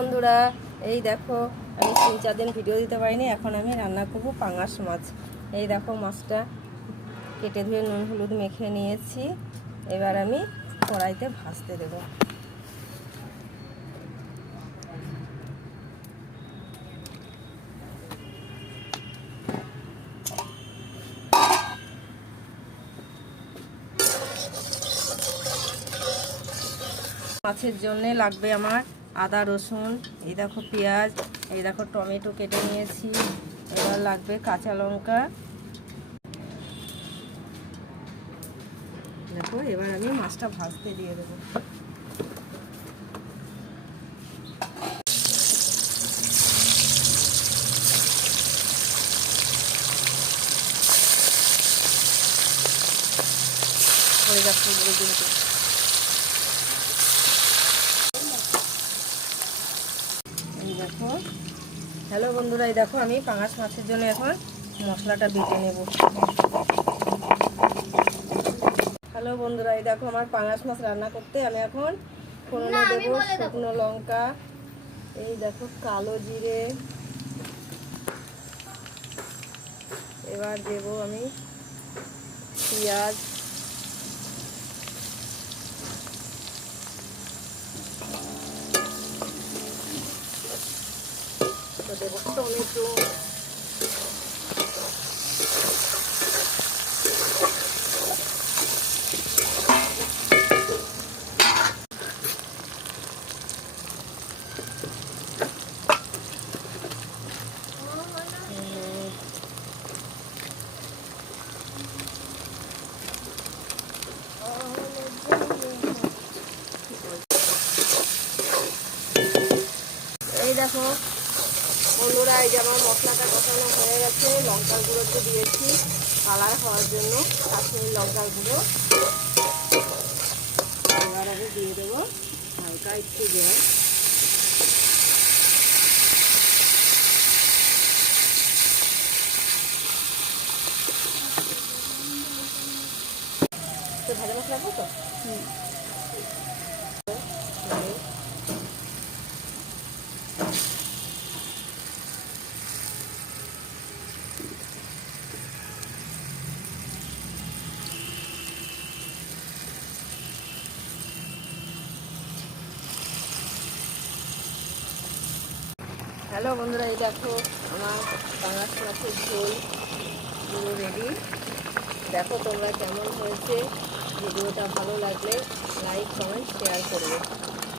বন্ধুরা, এই দেখো আমি 3-4 দিন ভিডিও দিতে পারিনি। এখন আমি রান্না করব পাঙাশ মাছ। এই দেখো মাছটা কেটে ধুয়ে নুন হলুদ মেখে নিয়েছি। এবার আমি কড়াইতে ভাজতে দেব। মাছের জন্য লাগবে আমার আদা রসুন, এই দেখো পেঁয়াজ, এই দেখো টমেটো কেটে নিয়েছি। এবার লাগবে কাঁচা লঙ্কা। দেখো এবার আমি মাছটা ভাজতে দিয়ে দেবো। পরে যাচ্ছে কিন্তু এই দেখো, হ্যালো বন্ধুরা, এই দেখো আমি পাঙাশ মাছের জন্য এখন মশলাটা বেটে নেব। হ্যালো বন্ধুরা, এই দেখো আমার পাঙাশ মাছ রান্না করতে আমি এখন ফোড়নে দেবো শুকনো লঙ্কা, এই দেখো কালো জিরে, এবার দেব আমি পেঁয়াজ, দেবো টমেটো, এই দেখো বন্ধুরা, এই যে আমার মশলাটা কষানো হয়ে গেছে। লঙ্কার গুঁড়ো তো দিয়েছি কালার হওয়ার জন্য, কাশ্মীরি লঙ্কার গুঁড়ো। এবার আমি দিয়ে দেবো হালকা একটু জল। তো ভাজা মশলা লাগবে তো। হ্যালো বন্ধুরা, এই দেখো আমার পাঙাশ মাছের ঝোল পুরো রেডি। দেখো তোমরা কেমন হয়েছে। ভিডিওটা ভালো লাগলে লাইক কমেন্ট শেয়ার করবে।